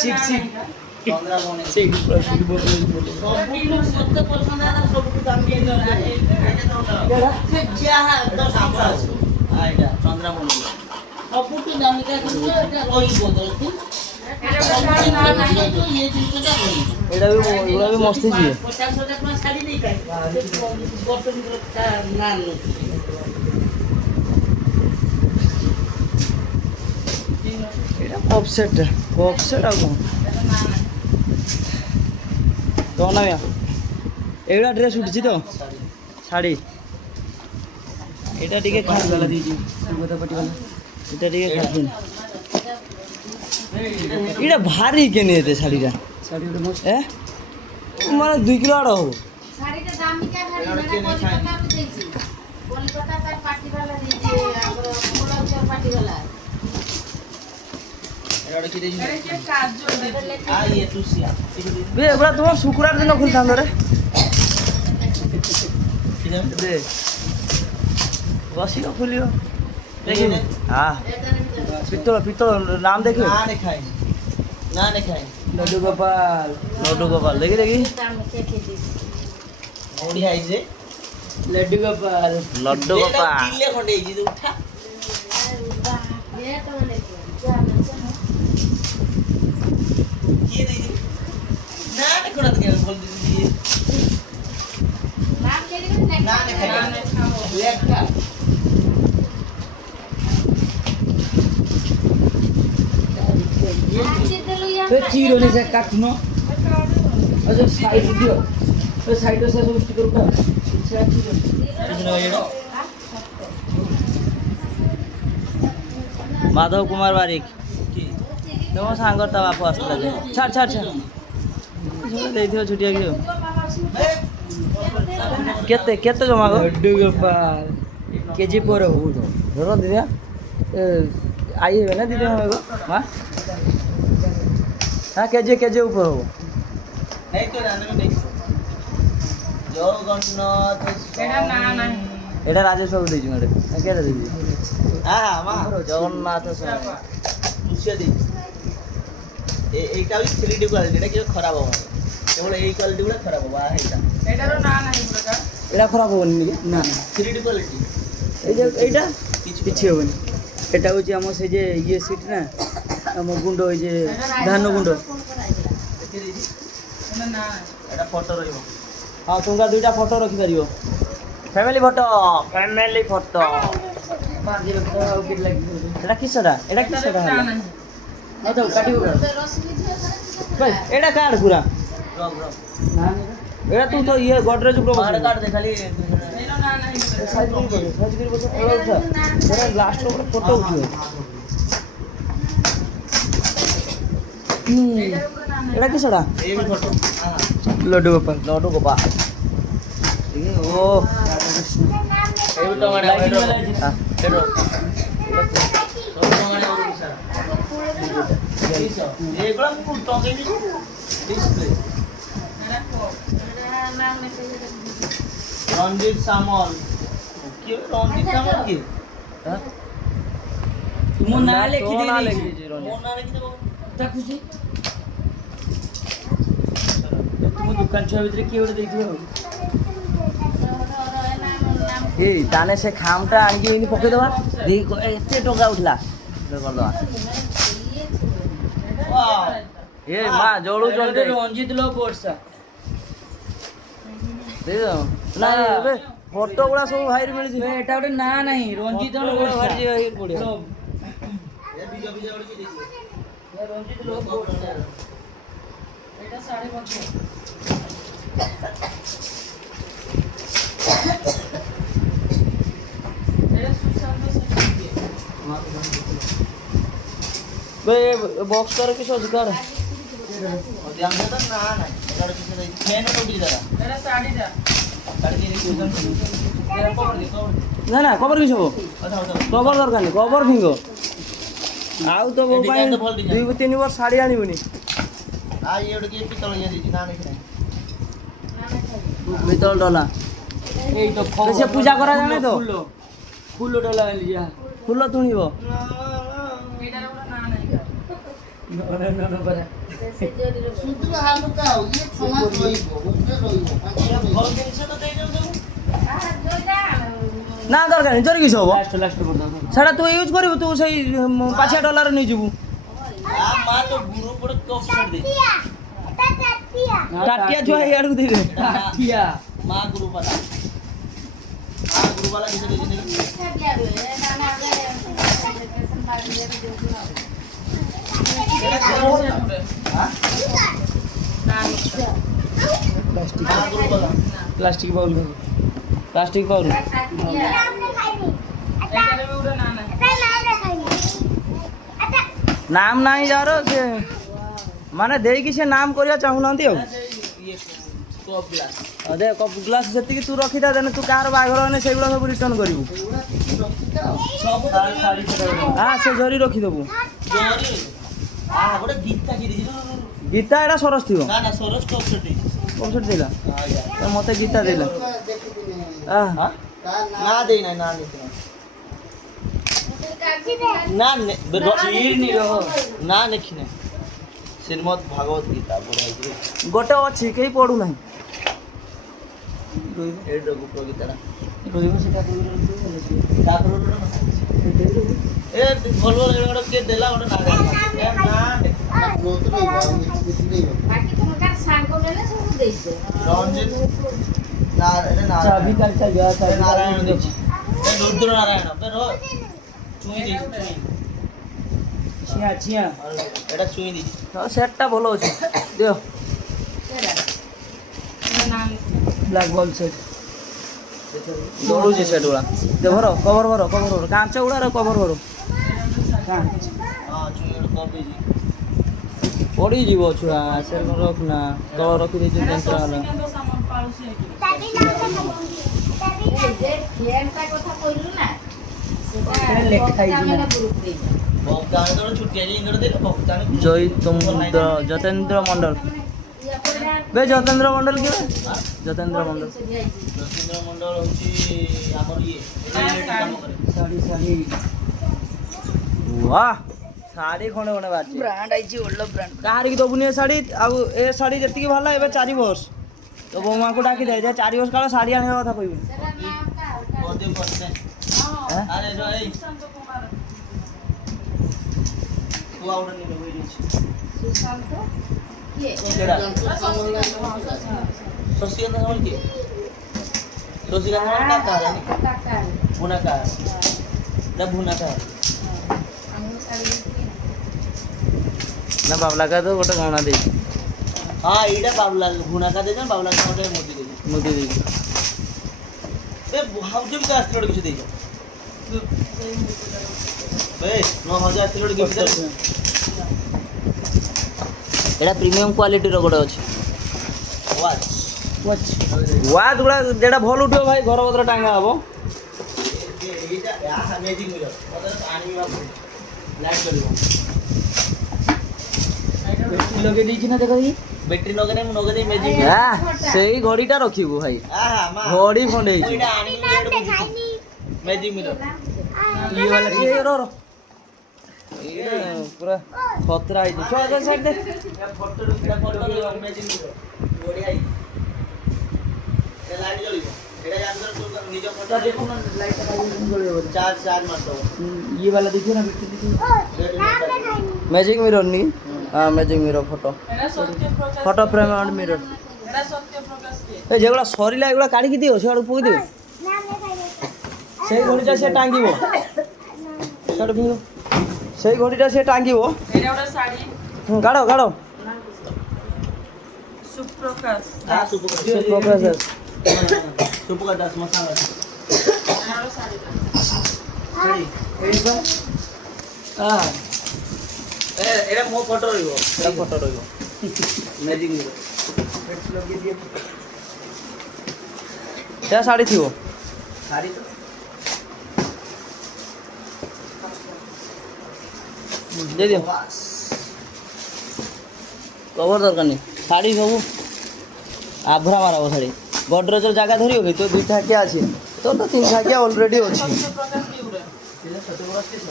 सिक सिक चंद्रामणि सिक प्रसिद्ध बोल सबको पसंद है ना सबको दाम के से जहा 10 आसु आइडा चंद्रामणि सबको दाम का रोई बोतल थी ये जिनका एटा भी मस्त है 50 टका साड़ी नहीं पाए बर्तन का ना एटा ऑफसेट आ तो ना या एटा ड्रेस उठछि तो साड़ी एटा टिके खास वाला दीजिए गोदा पट्टी वाला एटा टिके खास दिन एटा भारी केने एते साड़ीटा साड़ी मस्त ए माने 2 किलो आड़ हो শাড়িটা দামি কা ভারী মানে কলকাতা দিয়েছি কলকাতা তার পার্টি वाला দিয়েছে আমরা কোলাউচার পার্টি वाला এড়া কি দেই আরে কাজ জোর দে আ ये तुसिया বে এগুলা তোমার শুক্রবার দিন খুলতাম রে দে বসিও খুলিও দেখি हां পিতল নাম দেখো না দেখাই না দেখাই লড্ডু গোপাল দেখি দেখি ओडी है जे लड्डू गोपाल किल्ले खंडे जी उठा ये दे ना देखो ना बोल दीजिए ना देखा लेखा तो चीरो ने से काटनो अच्छा साइड दियो तो साइड से सब स्टिकर उठा माधव कुमार बारिक तुम सांगर ता बापू आसला जे छाड़ देथियो छुटिया के केते जमा गो लड्डू गोपाल केजी पर हो धरो दिया आई है ना दीदी हमें को हां हां केजे ऊपर हो नहीं तो जाने में नहीं जगन्नाथ এটা রাজেশ বাবু দিয়েছি ম্যাডাম কেটে দিবি হ্যাঁ মা জগন্নাথ তুষিয়া দিই এইটা ওই 3D কোয়ালিটি এটা কেউ খারাপ হবে কেবল এই কোয়ালিটি গুলো খারাপ হবে এইটা এটারও না নাই পুরোটা এটা খারাপ হবনি নাকি না 3D কোয়ালিটি এই যে এইটা কিছু হবনি এটা হচ্ছে আমার সেই যে ইয়ে সিট না আমার গুন্ড ওই যে ধান্য গুন্ড না এটা ফটো রইব হ্যাঁ তোমরা দুইটা ফটো রাখি পারিও ফ্যামিলি ফটো এটা কিসটা আচ্ছা কাটিও ভাই এটা কার পুরা না এটা তুই তো ইয়ে গডরেজ উপরে আর কাট দে খালি সাইজ করে বসে এবার উঠা এটা লাস্ট উপরে ফটো উঠিও এটা কিসটা এই ফটো হ্যাঁ লড্ডু গোপাল ও এই তো মানে লাইটিং वाला হ্যাঁ এটো সব মানে স্যার এগুলো আমি টঙ্গে দিছি ডিসপ্লে রঞ্জিত সামল কি রঞ্জিত সামল কি হ্যাঁ মো না লিখি না দিই লিখি দিয়েছি মো না লিখি দেব তা খুশি তুমি দোকান ছবি ভিতরে কি ওটা দেখিও এই তানে সে খামটা আনকি ইনি পকে দেবা দেখি এতে টাকা উঠলা কর দেবা ওয়াও এ মা জলু চলতে রঞ্জিত লো পড়ছা দেখো না বে ফটো গুলা সব ভাইরে মিলিছি এটা ওটা না নাই রঞ্জিত লো ভাইরে ভাই পড়ে এ বিজা বিজা ওড়ি কি দেখি রঞ্জিত লো পড়ছা এটা 5.5 বে বক্স করে কি সজ কর ধ্যান দে না না এটা কিছু নাই ফ্যান উঠি দাঁড়া এটা শাড়িটা শাড়ি দিয়ে কুজন কভার দি না না কভার কি সব আচ্ছা আচ্ছা কভার দরকার নেই কভার ফিঙ্গো আউ তো ମୋ ପାଇଁ 2-3 ବର୍ଷ ଶାଢ଼ୀ ଆଣିବୁନି आ ये उड़ के पितल ये दीजिए ना नहीं ପିତଳ ଡଲା এই তো সে পূজা করা জানে তো ফুল ডলা লিয়া ଫୁଲ ତୁଣିବ ଏଇଟାର ଗୋଟେ ନାଁ ନାହିଁ ତ। ସେ ଜରିର ସୁନ୍ଦର ହାଲୁକା ଆଉ ଇଏ ସମାଜ ରହିବ ଗୋଟେ ରହିବ ଭଲ ଜିନିଷ ତ ଦେଇଦେବୁ ସବୁ। ଜରିଟା ନା ଦରକାର ନାହିଁ ଜରି କିଛି ହବ ଲାଷ୍ଟ କରିଦବ ସେଟା ତୁ ୟୁଜ୍ କରିବୁ ତୁ ସେଇ ପାଛିଆ ଡଲାର ନେଇଯିବୁ ମା ତ ଗୁରୁ ପଡେ କପ୍ ସେଟ୍ ଦେଇଛି। ଟାଟିଆ ଛୁଆ ଇଆଡ଼କୁ ଦେଇଦେ ଠିଆ ମା ଗୁରୁ ବାଲା କିଛି ଦେଇଛି ମିଠା ଦିଆ ହୁଏ ଆମେ ଆଗେ ଷ୍ଟେସନ ବାଡ଼ିରେ ଦେଉଛୁ ଆଉ। ମା ଗୁରୁ ବାଲା ପ୍ଲାଷ୍ଟିକ ବାଉଲ ପ୍ଲାଷ୍ଟିକ ବାଉଲ ନାମ ନାହିଁ ଯାହାର ସେ ମାନେ ଦେଇକି ସେ ନାମ କରିବା ଚାହୁଁନାହାନ୍ତି ଆଉ ଇଏ କପ୍ ଗ୍ଲାସ୍ ଦେ କପ୍ ଗ୍ଲାସ୍ ଯେତିକି ତୁ ରଖିଥା ଦେନେ ତୁ କାହାର ବାହାଘର ହେଲେ ସେଇଗୁଡ଼ା ସବୁ ରିଟର୍ଣ୍ଣ କରିବୁ ସବୁ ହଁ ସେ ଜରି ରଖିଦେବୁ ଜରି ଗୋଟେ ଗୀତା କି ଦେଇଛି ଗୀତା ଏଇଟା ସରସ ଥିବ ନା ସରୋଜ କପ୍ ସେଟ୍ ଦେଇଛି। କମ୍ପ୍ଲିଟ୍ ଦେଲା ତ ମୋତେ ଗୀତା ଦେଲା ନା ଦେଇନାହିଁ ନା ଦେଇନାହିଁ ନା ନା ଲେଖି ନାହିଁ ଶ୍ରୀମଦ ଭାଗବତ ଗୀତା ବଢ଼ିଆ ହେଇଛି। ଗୋଟେ ଅଛି କେହି ପଢ଼ୁନାହିଁ ଏଇଟା ଗୁପ୍ତ ଗୀତାଟା ରହିବ ସେଟା ତାପରେ ଏ ଭଲ ଗୋଟେ କିଏ ଦେଲା ଗୋଟେ ନା ବାକି ତୁମ କାହାର ସାଙ୍ଗ ନେଲେ ସବୁ ଦେଇଛ। ରଞ୍ଜିତ ନା ଏଟା ନା ଚାବି କାଲି ଚାବି ନାରାୟଣ ଦେଇଛି ରୁଦ୍ର ନାରାୟଣ ଚୁଇଁ ଦେଇଛି ଛିଆ ଛିଆ ଏଟା ଚୁଇଁ ଦେଇଛି ହଁ ସେଟ୍ଟା ଭଲ ଅଛି ଦିଅ ବ୍ଲାକ୍ ବଲ୍ ସେଟ୍ ଦୌଡ଼ୁଛି ସେଟ୍ ଗୁଡ଼ା ଦେ ଭର କଭର ଭର କାଞ୍ଚ ଗୁଡ଼ାର କଭର ଭର ହଁ ଚୁଇଁ ଗୋଟେ କପ୍ ଦେଇଛି ପଡ଼ିଯିବ ଛୁଆ ସେ ରଖନା ତଳ ରଖିଦେଇଛୁ ଜିନିଷ ହେଲା କଥା କହିଲୁ ନା ଭକ୍ତାଣି ତ ଛୁଟିଆ ଇନ୍ଦର ଦେଲେ ଭକ୍ତାଣି ଯତେନ୍ଦ୍ର ମଣ୍ଡଳ ବେ ଯତେନ୍ଦ୍ର ମଣ୍ଡଳ କିଏ ଯତେନ୍ଦ୍ର ମଣ୍ଡଳ ରବୀନ୍ଦ୍ର ମଣ୍ଡଳ ହଉଛି ଆମର ଇଏ କାମ କରେ ଶାଢ଼ୀ ଶାଢ଼ୀ ୱାହ ଶାଢ଼ୀ ଖଣ୍ଡେ ଖଣ୍ଡେ ବାହାରିଛି ବ୍ରାଣ୍ଡ ଆଇଛି ଓଲ୍ଡ ବ୍ରାଣ୍ଡ କାହାରିକି ଦେବୁନି ଏ ଶାଢ଼ୀ ଆଉ ଏ ଶାଢ଼ୀ ଯେତିକି ଭଲ ଏବେ 4 ବର୍ଷ ତ ବୋଉମାକୁ ଡାକି ଦେ ଯେ 4 ବର୍ଷ କାଳ ଶାଢ଼ୀ ଆଣିବା କଥା କହିବୁନି ବୋଧେ କରିছে আরে এই ତୁ ଆଉ ଗୋଟେ ନେବେ ହୋଇ ଯାଇଛି ସୁଶାନ୍ତ କିଏ କେଡା ସସିକା ନା କିଏ ସସିକା ନା କାକା କାକା ବୁନା କା ନା ବୁନା କା ଆମ ଶାଢ଼ୀ ନା ବାବଲା କା ତ ଗୋଟେ ଗଣା ଦେଇଛି ହଁ ଏଇଟା ବାବୁଲା ବୁନା କା ଦେଇଛ ବାବୁଲା କା ଗୋଟେ ମୋଦି ଦେଇଛି ମୁଦି ଦେଇଛି ଏ ହାଉଜ ବି ଆସିଥିଲା ଗୋଟେ କିଛି ଦେଇଛ ବେ 9000 ଆସିଥିଲା ଗୋଟେ ଗିଫ୍ଟ ଦେଲେ ଏଇଟା ପ୍ରିମିୟମ କ୍ୱାଲିଟିର ଗୋଟେ ଅଛି ୱାଚ୍ ୱାଚ୍ ଗୁଡ଼ା ଯେଟା ଭଲ ଉଠିବ ଭାଇ ଘର ପତ୍ର ଟାଙ୍ଗା ହବ এইটা ম্যাজিক মিরর ওদের আনিমি বাবু লাইট জ্বলিব ଲଗେଇ ଦେଇଛି ନା ଦେଖ ব্যাটারি নগনে মু নগদে ম্যাজিক ସେଇ ଘଡ଼ିଟା ରଖିବୁ ଭାଇ আহা মা ଘଡ଼ି ଖଣ୍ଡେ ହେଇଛି ওইটা আনিমি ম্যাজিক মিরর ଇଏ ବାଲା ଇଏ ର ଏଇଟା ପୁରା ଖତରା ହେଇଛି ଛୁଆ ସାଇଡ୍ ଦେ ফটো ম্যাজিক মিরর বড়িয়া আই এ লাইট জ্বলিব এটা আন্দর তো নিজ ফটো দেখুন চার্জ চার্জ মারতে হবে ଇଏ ବାଲା ଦେଖିବ ନା ବିକ୍ରି ଦେଖିବ ମ୍ୟାଜିକ୍ ମିରର ନି ହଁ magic mirror photo photo frame and mirror ଏ ଯେଗୁଡ଼ା ସରିଲା ଏଗୁଡ଼ା କାଢ଼ିକି ଦିଅ ସେଆଡ଼କୁ ପକେଇ ଦିଅ ସେଇ ଘଡ଼ିଟା ସେ ଟାଙ୍ଗିବ ସେଆଡ଼ୁ ପିନ୍ଧିବ ସେଇ ଘଡ଼ିଟା ସେ ଟାଙ୍ଗିବ କାଢ଼ କାଢ଼ ସୁପ୍ରକାଶ হ্যাঁ সুপকা ସେ ପ୍ରକାଶ সুপকা দাস মশালা ହଁ এটা মো ফটো রইব ସେଟା ଫଟୋ ରହିବ ম্যাজিক মিরর ସେଟା ଶାଢ଼ୀ ଥିବ শাড়ি তো ଦେଇଦିଅ କଭର ଦରକାର ନାହିଁ ଶାଢ଼ୀ ସବୁ ଆଭରା ମାରବ ଶାଢ଼ୀ ଗଡରେଜର ଜାଗା ଧରିବ କି ତୋ 2 ଥାକିଆ ଅଛି ତୋର ତ 3 ଥାକିଆ ଅଲରେଡ଼ି ଅଛି ସତ୍ୟପ୍ରକାଶ କିସ?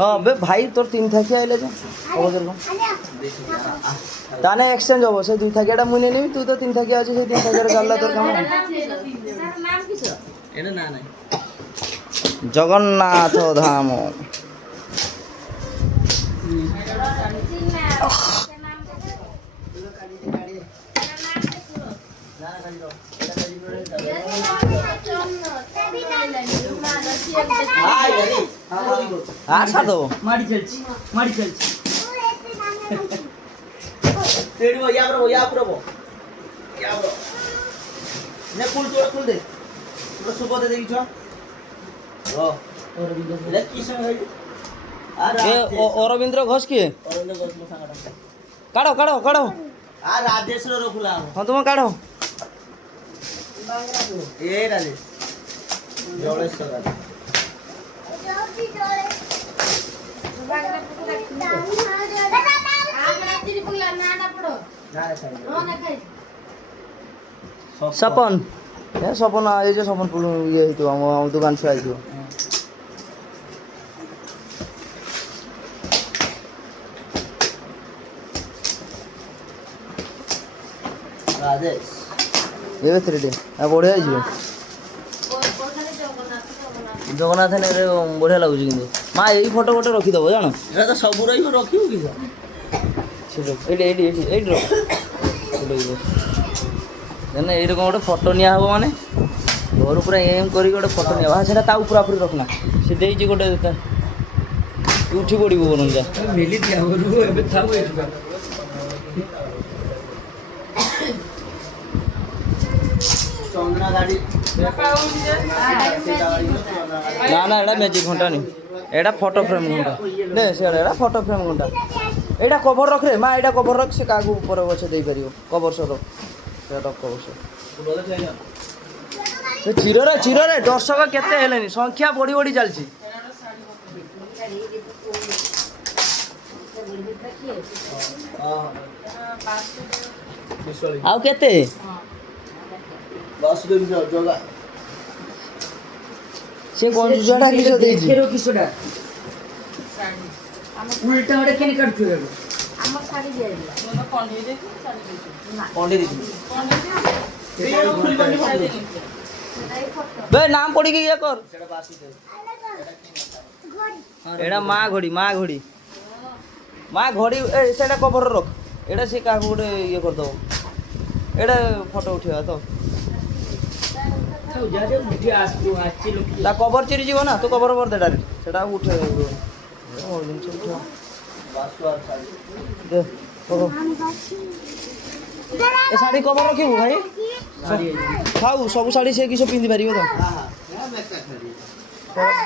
ହଁ ବେ ଭାଇ তোর 3 থাকি আইলে যে কবে দেব তানে এক্সচেঞ্জ হবো সে 2 থাকিটা মুই নেই নিবি তুই তো 3 থাকি আছে সেই 3 থাকির গাল্লা তোর কাম নাম কিস এটা না নাই জগন্নাথ ধাম হাই আরে আশা তো মারি চলছি তেড়ি ইয়া ব্রো নে ফুল দে তোর সুপতে দেখিছ ও এটা কি সঙ্গ হই আর এ অরবিন্দ্র ঘোষ কি অরবিন্দ গোস্ম সাঙ্গটা কাড়ো কাড়ো কাড়ো আর রাজেশ্বর রখুলা হ্যাঁ তোমার কাড়ো এ রাজেশ জলেশ্বর রাজেশ না সাই सपन ए सपन ये जो सपन पुल ये तो हम दुकान से आई थी রাজেশ ये 3D आ बढ़िया है जी जगन्नाथ ने रे बढ़िया लागुଛି কিন্তু মা এই ফটো ফটো রখি দেবো জানো এটা তো সবু রইব রখিব কি সেটা এইটি জানে এইরকম ଗୋଟେ ফটো নিয়া হবো মানে ঘর পুরা এম করি ଗୋଟେ ফটো নিয়া হবো সেটা তা উপরা উপরে রখনা সে ଦେଇଛି ଗୋଟେ উঠি পড়িব বরং যা মেলি দিয়া হবো এবে থাকো এটুকা চন্দ্রা গাড়ি না না এটা ম্যাজিক ঘন্টা নি এটা ফটো ফ্রেম ঘন্টা নে সেটা এটা ফটো ফ্রেম ঘন্টা এটা কভার রখ রে মা এটা কভার রখ সে কাগু উপরে বসে দেই পারিব কভার সহ রখ সেটা কভার সহ চিରରେ দর্শକ କେତେ ହେଲେନି ସଂଖ୍ୟା ବଢ଼ି ବଢ଼ି ଚାଲିଛି ଆଉ କେତେ বাসুদেব জগা ସେ କଞ୍ଜୁସଟା କିସ ଦେଇଛି ফেরো কিসটা উল্টা ওটা কেন কাটছো এবে আমার শাড়ি দিয়ে দিলা পন্ডিত সেটাই ফটো বে নাম পড়িକି ଇଏ କର সেটা বাসুদেব ଏଇଟା ମା ଘଡ଼ି ମା ଘଡ଼ି ଏ ସେଇଟା କଭର ରଖ ଏଇଟା ସେ କାହାକୁ ଗୋଟେ ଇଏ କରିଦେବ ଏଇଟା ଫଟୋ ଉଠେଇବା ତ যা যা উঠে আসছো আসছে লোক ତା କଭର ଚିରିଯିବ ନା ତୁ କଭର କରିଦେ ଡାଇରେକ୍ଟ ସେଟା ଉଠେଇ ମୋର ଜିନିଷ ଉଠେଇବା বাসু আর শাড়ি ଦେ କଭର ଏ ଶାଢ଼ୀ କଭର ରଖିବୁ ଭାଇ ଖାଉ ସବୁ ଶାଢ଼ୀ ସେ କିଛି ପିନ୍ଧି ପାରିବ ତ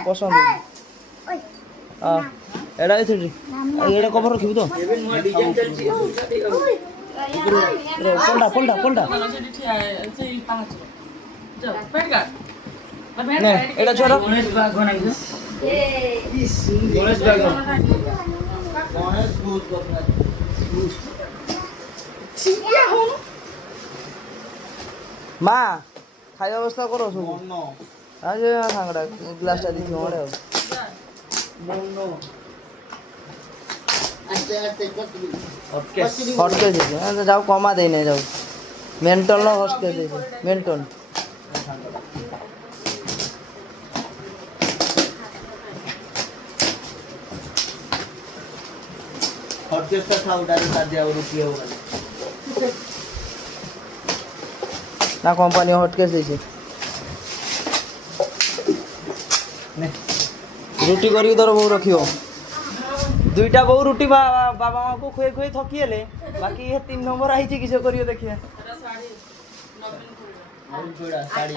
ପସନ୍ଦ ହଁ ଏଇଟା ଏଥିରେ ଏଇଟା କଭର ରଖିବୁ ତ এবে নয় ডিজাইন চলছে ପଲଟା নে এটা ছোট গণেশ বাগ বানাইছো গণেশ বাগ গণেশ ঘোষ গোপনাথ মা খাଇବା ବ୍ୟବସ୍ଥା କର ସବୁ মন্ন ଆଉ ଯେ ସାଙ୍ଗଟା ଗ୍ଲାସଟା ଦେଇଥିବ ଗୋଟେ ଆଉ মন্ন আস্তে আস্তে কতগুলি হটকেস হটকেস ଦେଇଛି যাও কমা ଦେଇনে যাও মেন্টল হটকেস ଦେଇଛି মেন্টল হটকেসটা খাও ডাইরেক্ট সাথে আর রুটি হবে না কোম্পানি হটকেস ଦେଇଛି ରୁଟି କରିକି ତୋର ବୋଉ ରଖିବ ଦୁଇଟା ବୋଉ ରୁଟି ବାବା ମାଆକୁ ଖୁଏ ଖୁଏ ଥକି ହେଲେ ବାକି ଏ 3 ନମ୍ବର ଆଇଛି କିସ କରିବ ଦେଖିବା শাড়ি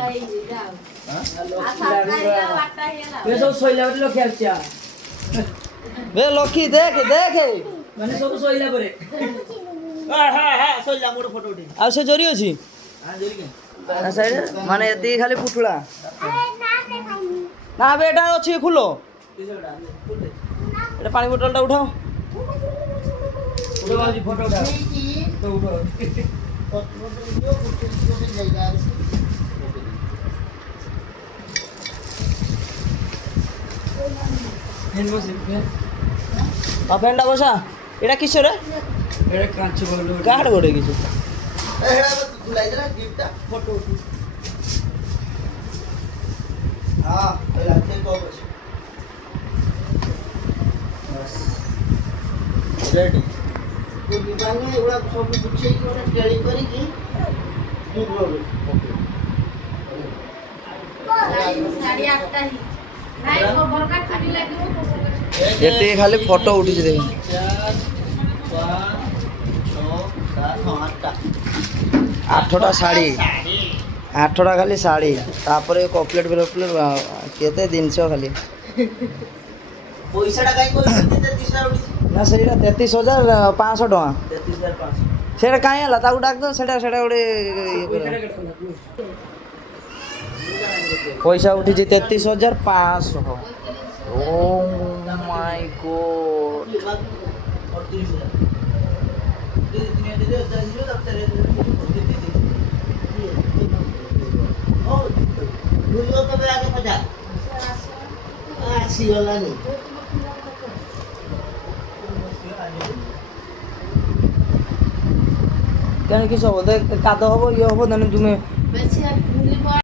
এ সব সইলা বলে লোক আসছে বে লক্ষ্মী দেখে দেখে মানে সব সইলা করে হ্যাঁ হ্যাঁ হ্যাঁ সইলা মোর ফটো উঠে ଆଉ ସେ ଜରି ଅଛି হ্যাঁ জরি কে ନା ସାଇଡ୍ ମାନେ ଏତିକି ଖାଲି ପୁଟୁଳା ନା ଏବେ ଏଇଟା ଅଛି ଖୁଲ কিসটা ফুলতে এটা পানি ବୋଟଲଟା ଉଠାଅ উঠো বাজি ফটো উঠা তো উঠো কতগুলি গোটে গোটে জায়গা আছে ফ্যান বসে ফ্যান ফ্যানটা বসা এটা কিসের রে এটা কাঁচি বললো কার করে কিছু হেডা তুলাই দে না গিফটটা ফটো উঠি হ্যাঁ এই লাগতে তো বস বাস রেডি तो दीवाने एवढा सब गुच्छे की टेली करी की दूध रोवे ओके साढ़े 8टा ही नाही खबर का खाली লাগিব এতে খালি ফটো উঠিছে দেখি 8টা ଶାଢ଼ୀ 8ଟା ଖାଲି ଶାଢ଼ୀ ତାପରେ କପଲେଟ୍ ଫ୍ଲେଟ୍ କେତେ ଜିନିଷ ଖାଲି পয়সাটা কাই কই 33,000 উঠিছে ନା ସେଇଟା 33,500 ଟଙ୍କା 33,500 ସେଇଟା କାହିଁ ହେଲା ତାକୁ ଡାକ ତ ସେଇଟା ଗୋଟେ ଇଏ କର ପଇସା ଉଠିଛି 33,500 ଓ ମାଇ ଗଡ୍ 38,000 दूध को पे आगे पजा आसी गलानी কেন কিছু হবো কাদা হবো ইয়ে হবো তুমি বেশি আর